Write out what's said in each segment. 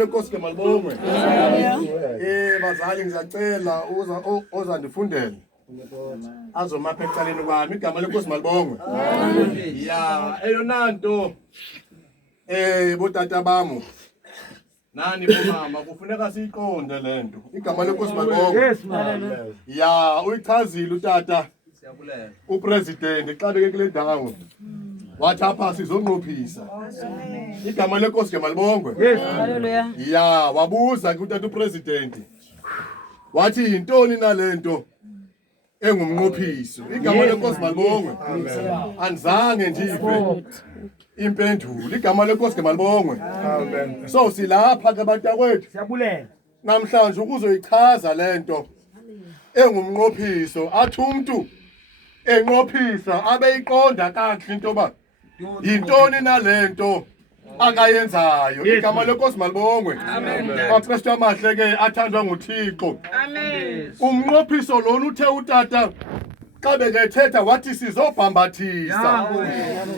lenkosi ke malibongwe. Bazali ngiyacela uza ndifundele. Azomapha ecaleni kwami igama lenkosi malibongwe. Ya, eyona nto botata bamu. Nani bomama kufuneka siyiqonde lento. Igama lenkosi malibongwe. Yes, man. Ya, uyichazile utata. Siyabulela. Upresident xa beke kule ndawo. Wathi apha sizonqophisa. Igama lenkosi ke malibongwe. Yes, hallelujah. Ya, wabuza kutata upresident. Wathi yintoni nalento engumnqophiso. Igama lenkosi malibongwe. Anizange ndive impendulo. Igama lenkosi ke malibongwe. Amen. So silapha ke bantakwethu. Siyabulela. Namhlanje ukuzoyichaza lento engumnqophiso. Athi umuntu enqophisa abeyiqonda kahle into ba yintoni nalento akayenzayo. Igama lenkosi malibongwe. Amen. Amahle ke athandwa nguThixo. Amen. Umnqophiso lona uthe utata xa bekethetha wathi sizobhambathisa.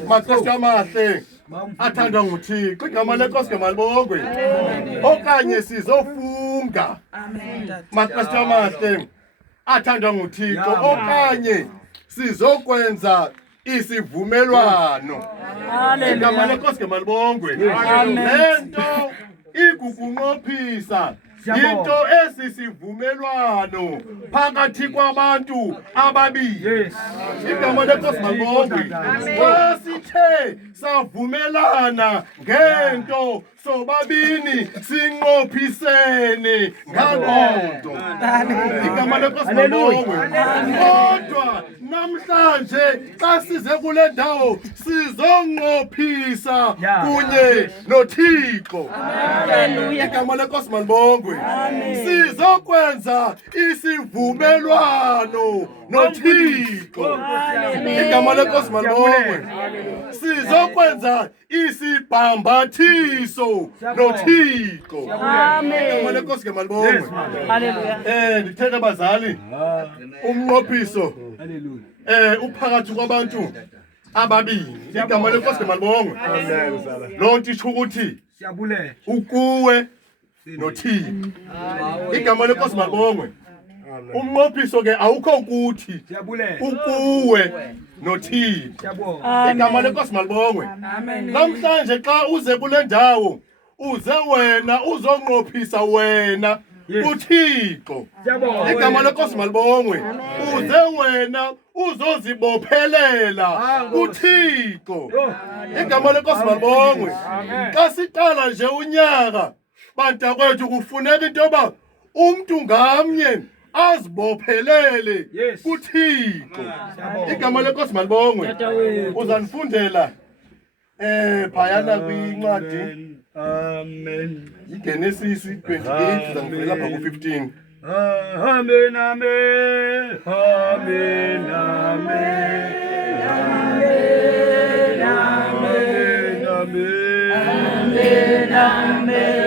Maxesha amahle athandwa nguThixo. Igama lenkosi ke malibongwe. Okanye sizofunga. Maxesha amahle athandwa nguThixo. Okanye sizokwenza isivumelwano. Igama lenkosi ke malibongwe. Lento igugunqophisa into esisivumelwano phakathi kwabantu ababili. Igama lenkosi malibongwe. Xa sithe savumelana ngento sobabini sinqophisene ngaqondo. Igama lenkosi malibongwe. Kodwa namhlanje xa size kule ndawo sizonqophisa kunye noThixo. Igama lenkosi malibongwe. Sizokwenza isivumelwano noThixo. Igama lenkosi malibongwe. Sizokwenza isibhambathiso noThixo. Igama lenkosi ke malibongwe. Ndithethe bazali umnqophiso uphakathi kwabantu ababili. Igama lenkosi ke malibongwe. Lo nto isho ukuthi Siyabulela. ukuwe noThixo. Igama lenkosi malibongwe. Umnqophiso ke awukho ukuthi Siyabulela. ukuwe noThixo. Siyabonga. Igama lenkosi malibongwe. Namhlanje xa uze kule ndawo uze wena uzonqophisa wena kuThixo. Siyabonga. Igama lenkosi malibongwe. Uze wena uzozibophelela kuThixo. Igama lenkosi malibongwe. Xa siqala nje unyaka bantakwethu kufuneka into yoba umuntu ngamnye azibophelele kuThixo. Igama lenkosi malibongwe. Uzanifundela phayana kwincwadi Amen. iGenesis 28 uzangifundela lapha ku-15. Amen, amen. Amen, amen. Amen, amen. Amen, amen.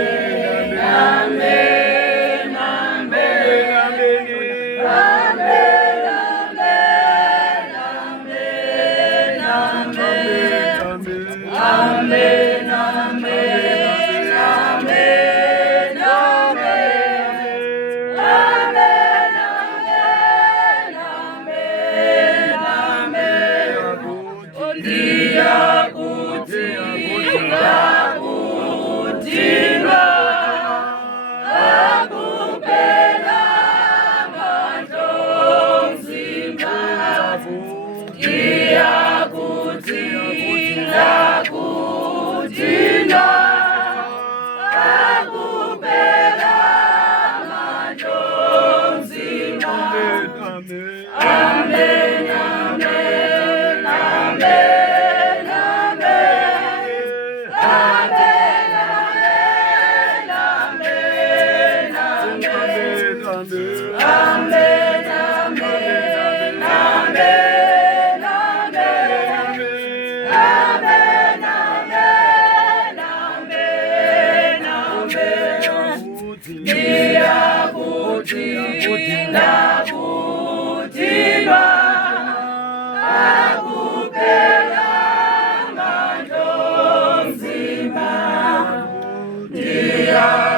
Yeah.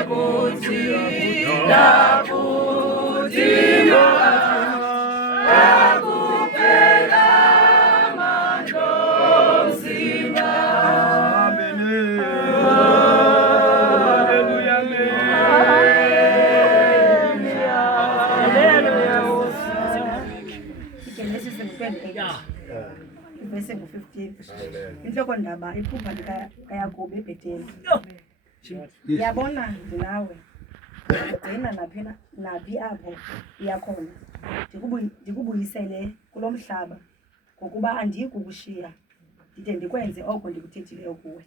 28 verse 15 inhloko ndaba iphupha likaYakobe eBhetheli. Yabona ndinawe ugcina naphi apho iyakhona ndikubuyisele kulo mhlaba ngokuba andiyi kukushiya ndide ndikwenze oko ndikuthethileyo kuwe.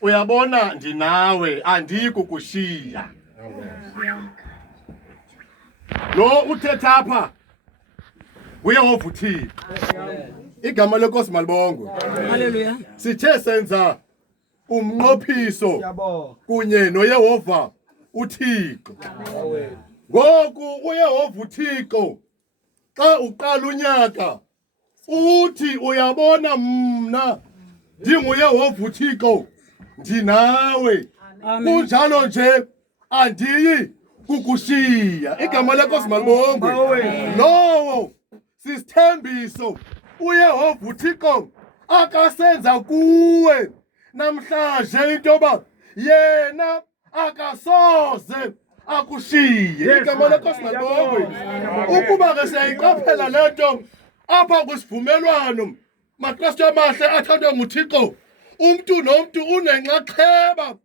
Uyabona ndinawe andiyi kukushiya. Lo uthetha apha uYehova uThixo. Igama lenkosi malibongwe. Haleluya. Sithe senza umnqophiso kunye noYehova uThixo. Ngoku uYehova uThixo xa uqala unyaka uthi uyabona mna ndinguYehova uThixo ndinawe. Kunjalo nje andiyi kukushiya. Igama lenkosi malibongwe. Lowo sisithembiso uYehova uThixo akasenza kuwe namhlanje intoba yena akasoze akushiye. Igama lenkosi malibongwe. Ukuba ke siyayiqaphela lento apha kwisivumelwano maKristu amahle athandwe nguThixo, umuntu nomuntu unenxaxheba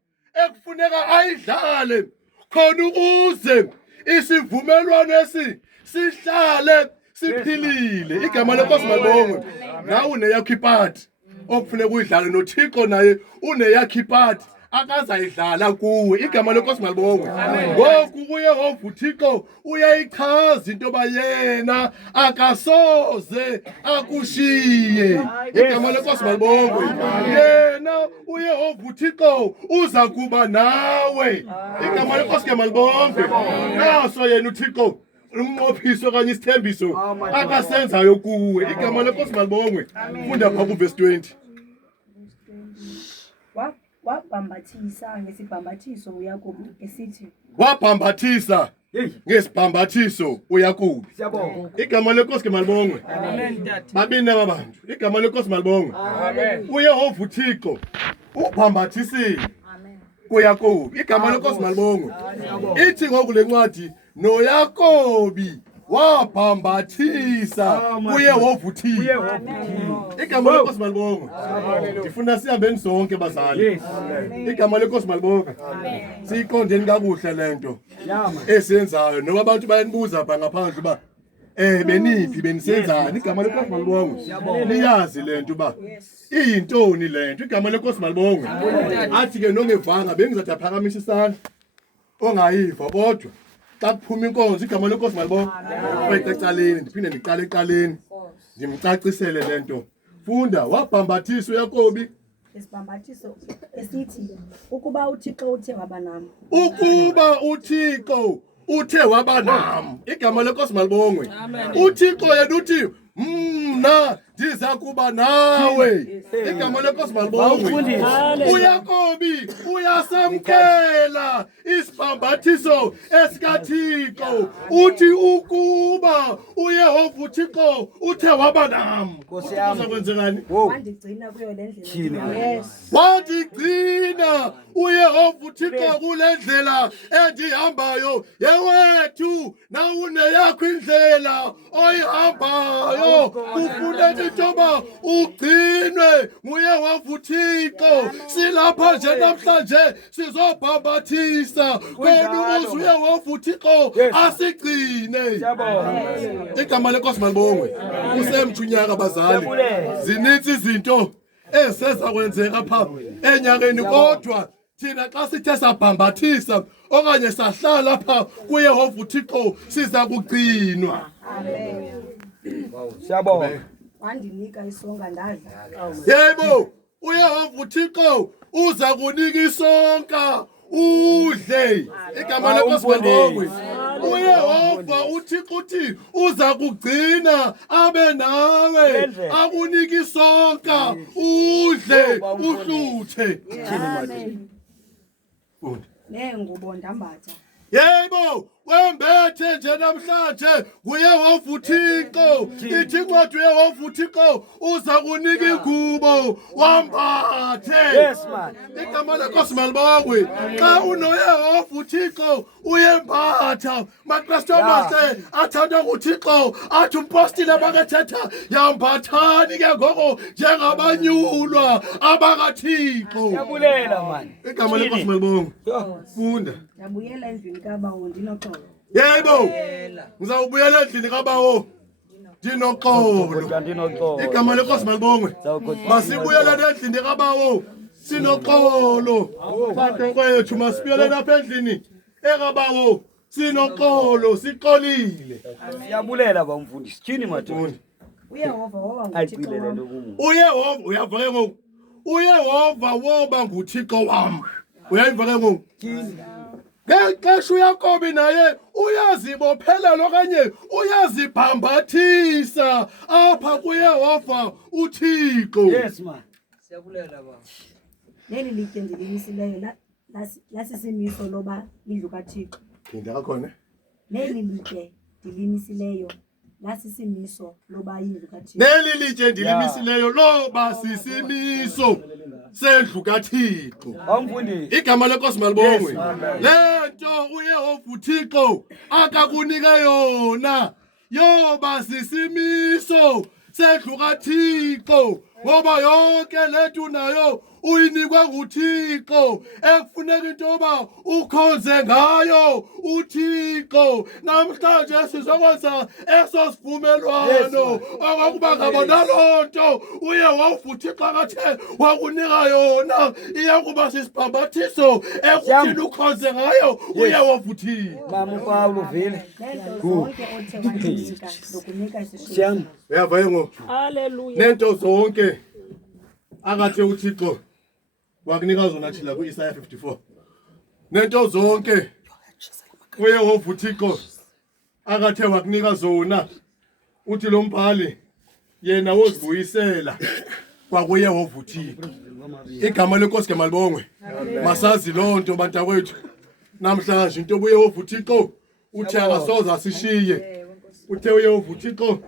ekufuneka ayidlale khona ukuze isivumelwano esi sihlale siphilile. Igama lenkosi malibongwe. Nawe uneyakho ipati okufuneka uyidlale noThixo naye uneyakho ipati akazayidlala kuwe. Igama lenkosi malibongwe. Ngoku uYehova uThixo uyayichaza into yoba yena akasoze akushiye. Igama lenkosi malibongwe. Yena uYehova uThixo uza kuba nawe. Igama lenkosi ke malibongwe. Naso yena uThixo umnqophiso kanye isithembiso akasenzayo kuwe. Igama lenkosi malibongwe. Funda pha kuverse 20. Wabhambathisa ngesibhambathiso uYakobe esithi. Wabhambathisa ngesibhambathiso uYakobe. Igama lenkosi ke malibongwe. Babini abantu. Igama lenkosi malibongwe. uYehova uThixo ubhambathisile kuYakobe. Igama lenkosi malibongwe. Ithi ngoku lencwadi noYakobi wabhambathisa kuYehova uThixo. Igama lenkosi malibongwe. Ndifuna sihambeni sonke bazali. Igama lenkosi malibongwe. Siyiqondeni kakuhle lento esenzayo noma abantu bayanibuza pha ngaphandle uba beniphi benisenzani. Igama lenkosi malibongwe. Niyazi lento uba iyintoni lento. Igama lenkosi malibongwe. Athi ke nongevanga bengizathi aphakamisa isandla ongayiva kodwa xa kuphuma inkonzo. Igama lenkosi malibongwe. Kwethe ecaleni ndiphinde ndiqale ecaleni ndimcacisele lento. Funda. Wabhambathisa uYakobi Isibhambathiso esithi ukuba uThixo uthe waba nami. Ukuba uThixo uthe waba nami. Igama lenkosi malibongwe. uThixo yena uthi mna ndiza kuba nawe. Igama lenkosi malibongwe. uYakobi uyasamkela isibhambathiso esikaThixo. Uthi ukuba uYehova uThixo uthe waba nami. Kuza kwenzekani? Wandigcina kuyo le ndlela. Yes. Wandigcina uYehova uThixo kule ndlela endihambayo. Yewethu nawuneyakho indlela oyihambayo kufuneka intoba ugcinwe nguYehova uThixo. Silapha nje namhlanje sizobhambathisa khona ukuze uYehova uThixo asigcine. Igama lenkosi malibongwe. Kusemthunyaka bazali. Zinitsi izinto eziseza kwenzeka pha enyakeni kodwa thina xa sithe sabhambathisa okanye sahlala pha kuYehova uThixo siza kugcinwa. Amen. Siyabonga. Wandinika isonka ndadla. Yebo, uYehova uThixo uza kunika isonka udle. Igama lenkosi malibongwe. uYehova uThixo uthi uza kugcina abe nawe akunika isonka udle uhluthe. Amen. Nengubo ndambatha. Yebo, wembethe nje namhlanje nguYehova uThixo. Ithi incwadi uYehova uThixo uza kunika ingubo wambathe. Yes man. Igama leNkosi malibongwe. Xa unoYehova uThixo uyembatha. Makristu amahle athandwa nguThixo athi umpostile abakethetha yambathani ke ngoko njengabanyulwa abakaThixo. Siyabulela man. Igama leNkosi malibongwe. Funda. Ndabuyela endlini kabawo ndinoxolo. Yebo. Ngizawubuyela endlini kabawo. Ndinoxolo. Ndinoxolo. Igama leNkosi malibongwe. Masibuyele endlini kabawo. Sinoxolo. Mfana kwethu masibuyele lapha endlini ekabawo. Sinoxolo, sixolile. Siyabulela bamfundisi. Sithini mathuni? uYehova woba Ayicilele nguThixo wam. lokumu. uYehova uyava ke ngoku. uYehova woba nguThixo wami. Uyayiva ke ngoku. Ngexesha uYakobi naye uyazibophelela okanye uyazibhambathisa apha kuYehova uThixo. Yes man. Siyabulela baba. Leli litye ndilimisileyo lasisimiso loba indlu kaThixo. Phinda kakhona. Leli litye ndilimisileyo lasisimiso loba indlu kaThixo. Neli litye ndilimisileyo loba sisimiso sendlu kaThixo. Bamfundisi. Igama leNkosi malibongwe. Yes, amen. Lento uYehova uThixo akakunika yona yoba sisimiso sendlu kaThixo ngoba yonke lento nayo uyinikwa nguThixo ekufuneka into yoba ukhonze ngayo uThixo. Namhlanje sizokwenza eso sivumelwano okokuba ngabona loo nto uYehova uThixo akathe wakunika yona iyakuba sisibhambathiso ekuthini ukhonze ngayo uYehova uThixo. Mama Paulo vile. Lento zonke othe wanika lokunika isishilo. Siyam. Uyava yengo. Haleluya. Nento zonke akathe uThixo wakunika zona thila kuIsaya 54. Nento zonke uYehova uThixo akathe wakunika zona uthi lo mbhali yena wozibuyisela kwakuYehova uThixo. Igama leNkosi ke malibongwe. Masazi lonto bantakwethu. Namhlanje into uYehova uThixo uthi akasoza sishiye. Uthe uYehova uThixo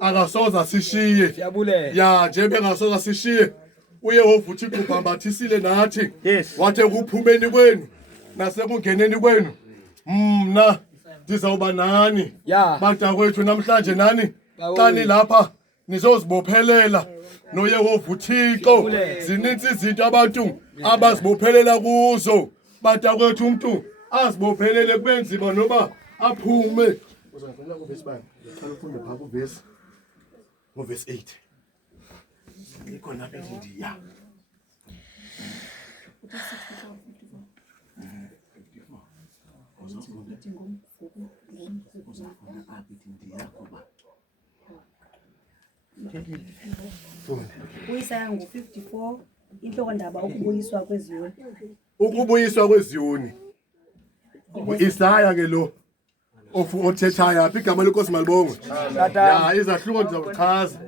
akasoza sishiye. Siyabulela. Ya nje bengasoza sishiye. uYehova uThixo ubhambathisile nathi. Yes. Wathe kuphumeni kwenu nasekungeneni kwenu. Mna ndizawuba nani. Ya. Bantakwethu namhlanje nani xa nilapha nizozibophelela noYehova uThixo. Zinintsi izinto abantu abazibophelela kuzo. Bantakwethu umuntu azibophelele kubenzima noba aphume. Uzongifuna kuvesi bani? Qala ufunde pha kuvesi. Kuvesi 8. Ikhona apha India. uIsaya ngu-54 inhlokondaba ukubuyiswa kweziyoni. Ukubuyiswa kweziyoni. Isaya ke lo othethayo apha igama leNkosi malibongwe. Ya izahluko ndizawuchaza.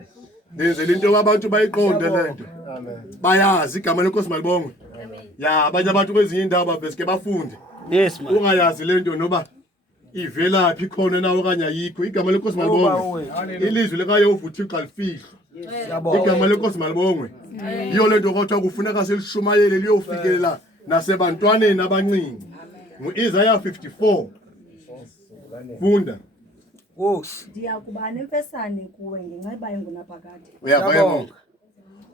Ndenzela into abantu bayiqonde lento. Bayazi igama leNkosi malibongwe. Ya abanye abantu kwezinye indawo baveske bafunde. Yes man. Ungayazi lento noba ivela phi khona na okanye ayikho. Igama leNkosi malibongwe. Ilizwi likaYehova uThixo lifihlwa. Siyabonga. Igama leNkosi malibongwe. Iyo lento kodwa kufuneka silishumayele liyofikelela nasebantwaneni abancinci. Mu-Isaiah 54. Funda. Nkosi. Ndiyakuba nemfesane kuwe ngenxa yoba engunaphakade. Uyava yebo.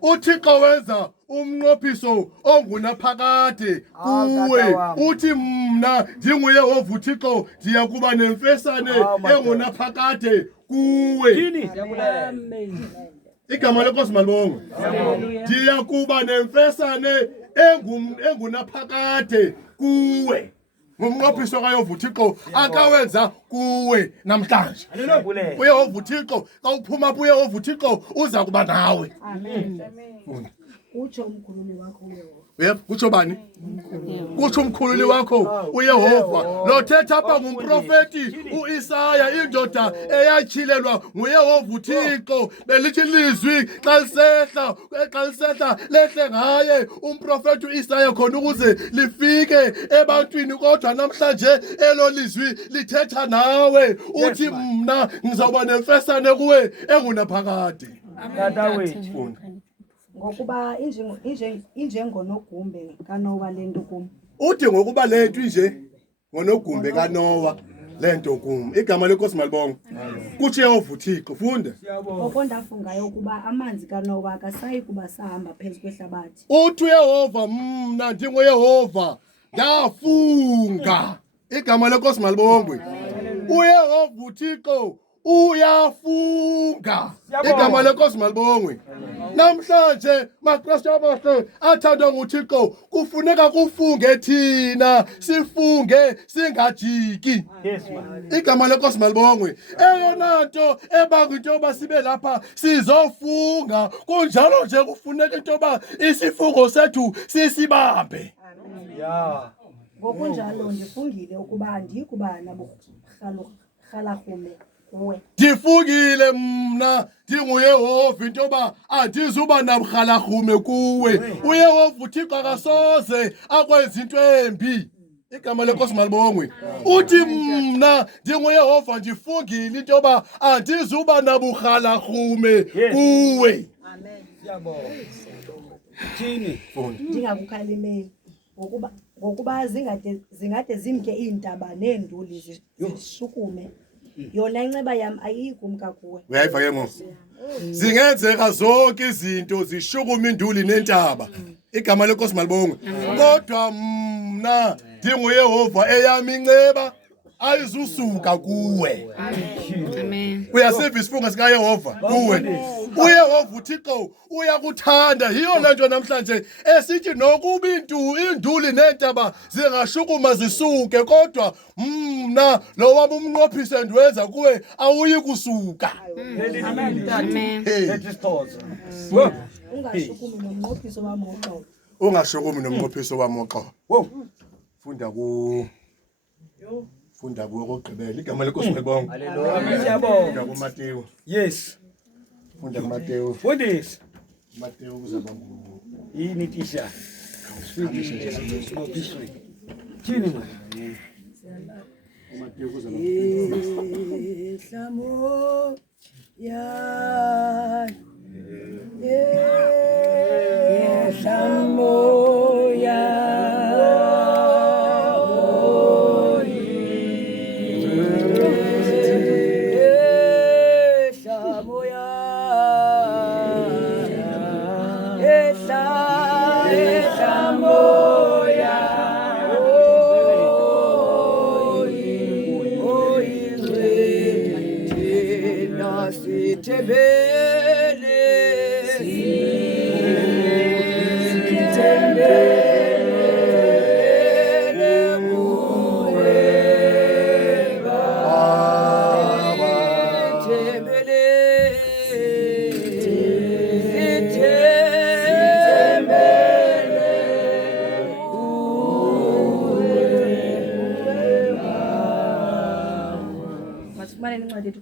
uThixo wenza umnqophiso ongunaphakade kuwe. Uthi mna ndinguYehova uThixo ndiyakuba nemfesane engunaphakade kuwe. Yini? Igama leNkosi malibongwe. Ndiyakuba nemfesane engunaphakade kuwe. Ngumnqophiso kaYehova uThixo akawenza kuwe namhlanje. Siyabulela. uYehova uThixo xa uphuma kuYehova uThixo uza kuba nawe. Amen. utsho umkhululi wakho uYehova. Yebo, kutsho bani? Kutsho umkhululi wakho uYehova. Lo thetha apha ngumprofeti uIsaya, indoda eyachilelwa nguYehova uThixo. Belithi ilizwi xa lisehla lehle ngaye umprofeti uIsaya khona ukuze lifike ebantwini, kodwa namhlanje elo lizwi lithetha nawe. Uthi mna ngizawuba nemfesane kuwe engunaphakade. Dadawethu. Ngokuba injengonogumbe kaNowa lento kum. Uthi ngokuba lento inje ngonogumbe kaNowa lento kum. Igama lenkosi malibonga. Kuthi Yehova uThixo, funda. Ngoko ndafungayo ukuba amanzi kaNowa akasayi kuba sahamba phezu kwehlabathi. Uthi uYehova, mna ndinguYehova ndafunga. Igama lenkosi malibongwe. uYehova uThixo uyafunga. Igama lenkosi malibongwe. Namhlanje maKristu abahle athandwa nguThixo, kufuneka kufunge thina, sifunge singajiki. Igama lenkosi malibongwe. Eyona nto ebanga into yoba sibe lapha sizofunga, kunjalo nje kufuneka into yoba isifungo sethu sisibambe. Ngokunjalo ndifungile ukuba andikuba nabuRhalarume kuwe. Ndifungile mna ndinguYehova into yoba andizuba nabuRhalarume kuwe. uYehova uThixo akasoze akwenza into embi. Igama lenkosi malibongwe. Uthi mna ndinguYehova ndifungile into yoba andizuba nabuRhalarume kuwe. Amen. Siyabonga. Thini? Ndingakukhalimeli ngokuba zingade zimke iintaba neenduli zishukume. Yona inceba yam ayiyikumka kuwe. Uyayiva ke ngoku? Zingenzeka zonke izinto zishukuma induli nentaba. Igama lenkosi malibongwe. Kodwa mna ndinguYehova eyami inceba ayizusuka kuwe. Amen. Uyasiva isifungo sikaYehova kuwe. uYehova uThixo uyakuthanda. Yiyo le nto namhlanje esithi nokuba induli nentaba zingashukuma zisuke, kodwa mna lo wami umnqophise ndiwenza kuwe awuyi kusuka. Amen. Lethi sithoza. Ungashukumi nomnqophiso wami woxolo. Ungashukumi nomnqophiso wami woxolo. Wo. Funda kuwe kokugqibela. Igama lenkosi malibongwe. Haleluya. Siyabonga. Funda kuMateyu. Yes. Funda kuMateyu. Fundisa. Mateyu kuzaba ngu. Yini tisha? Thini manje? Mateyu kuzaba Ihlamo ya ihlamo ya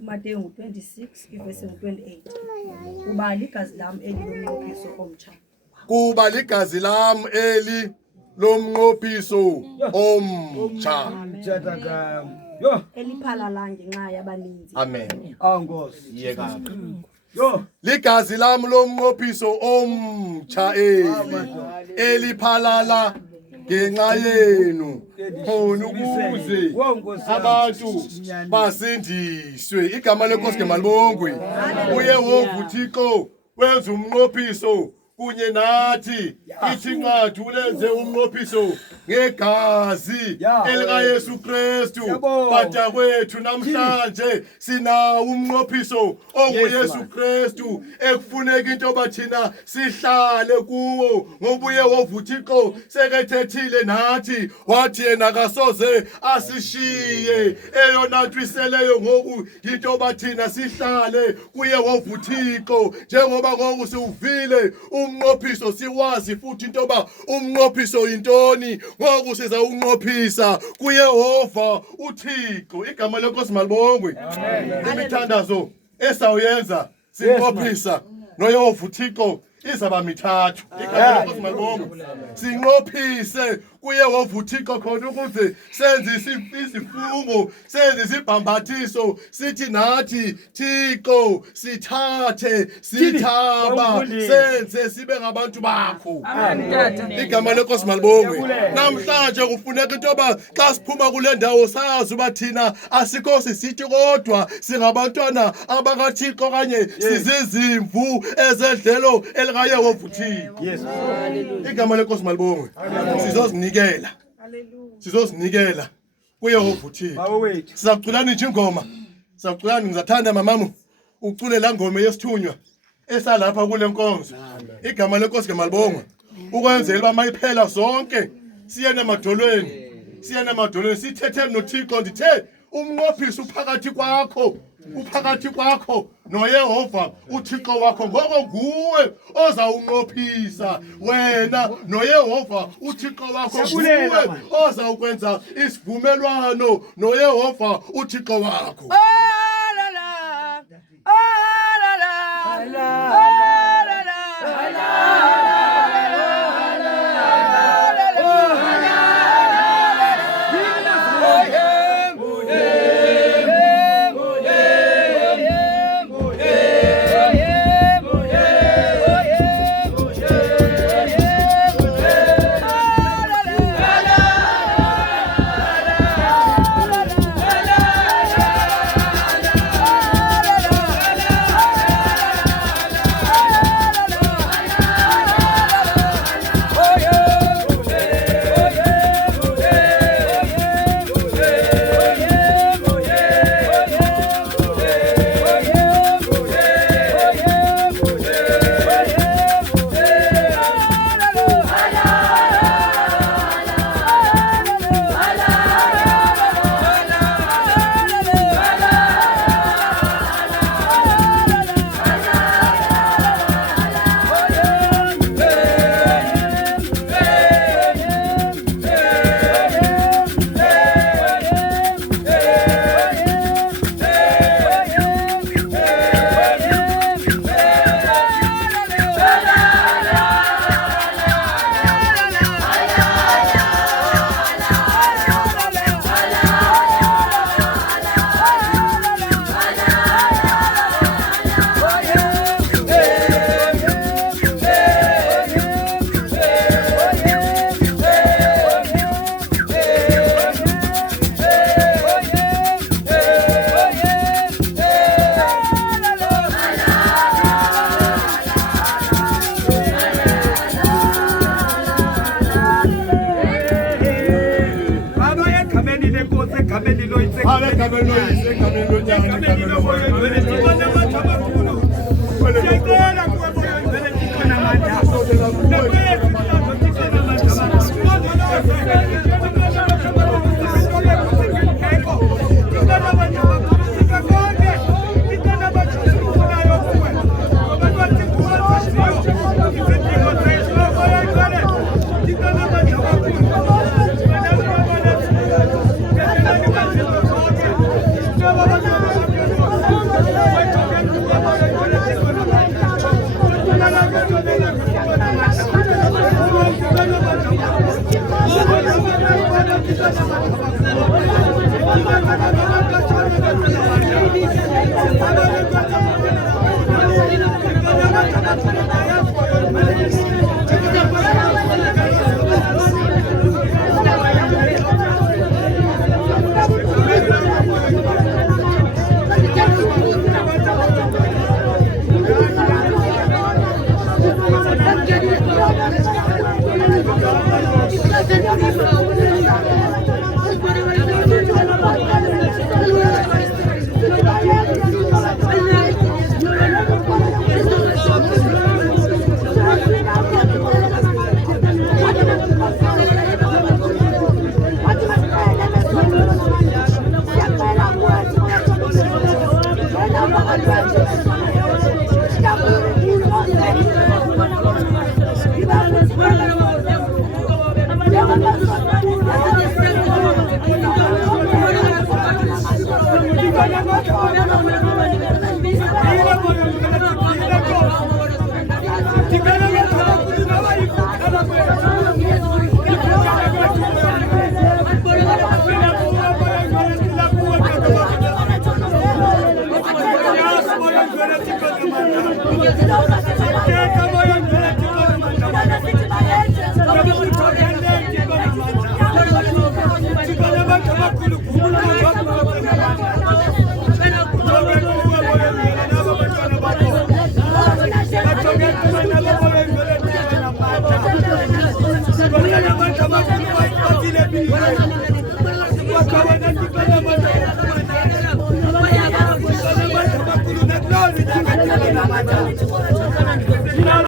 Mateyu 26 verse 28. Kuba ligazi lam eli lomnqophiso omtsha. Kuba ligazi lam eli lomnqophiso omtsha. Jatakam. Yo. Eliphalala ngenxa yabaninzi. Amen. Angosi. Yeka. Yo. Ligazi lam lomnqophiso omtsha eliphalala ngenxa yenu khona ukuze abantu basindiswe. Igama lenkosi ke malibongwe. uYehova uThixo wenza umnqophiso kunye nathi. Ithi incwadi ulenze umnqophiso ngegazi elika Yesu Kristu bata kwethu. Namhlanje sina umnqophiso onguYesu Kristu ekufuneka into bathina sihlale kuwo, ngoba uYehova uThixo sekethethile nathi wathi yena kasoze asishiye. Eyona nto iseleyo ngoku into bathina sihlale kuYehova uThixo, njengoba ngoku siwuvile umnqophiso siwazi futhi into yoba umnqophiso yintoni. Ngoku siza unqophisa kuYehova uThixo. Igama lenkosi malibongwe. Imithandazo esawuyenza sinqophisa noYehova uThixo izaba mithathu. Igama lenkosi malibongwe. Sinqophise kuYehova uThixo khona ukuze senze isifungo, senze isibhambathiso sithi nathi Thixo sithathe sithaba senze sibe ngabantu bakho. Igama lenkosi malibongwe. Namhlanje kufuneka into yoba xa siphuma kule ndawo sazi uba thina asikho sisithi kodwa singabantwana abakaThixo kanye sizizimvu ezedlelo elikaYehova uThixo. Igama lenkosi malibongwe. Sizozinikela kuYehova uThixo. Sizaculana nje ingoma. Sizaculana ngizathanda mamamu ucule la ngoma yesithunywa esalapha kule nkonzo. Igama lenkosi ke malibongwe. Ukwenzela uba mayiphela zonke siye namadolweni sithethele noThixo ndithe umnqophisi uphakathi kwakho noYehova uThixo wakho ngoko nguwe ozawunqophisa wena noYehova uThixo wakho nguwe ozawukwenza isivumelwano noYehova uThixo wakho. Glory to God.